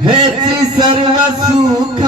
હેતી સર્વ સુખ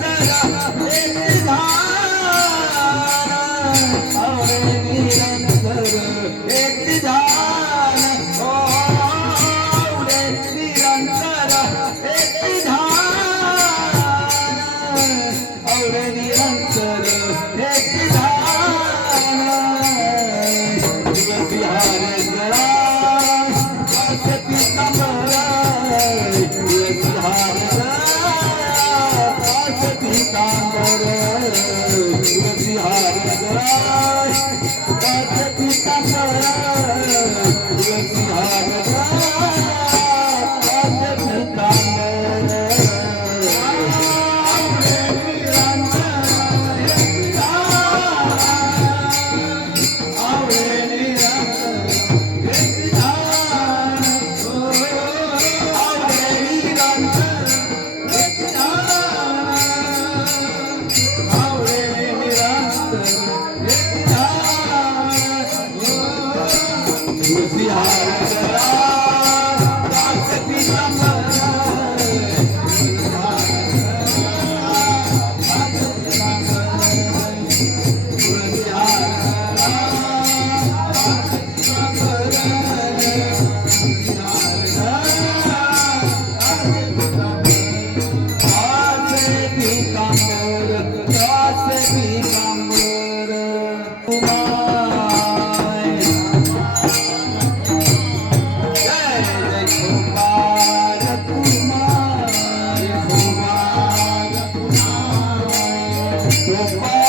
Krishna तुळसी हार Whoa, whoa.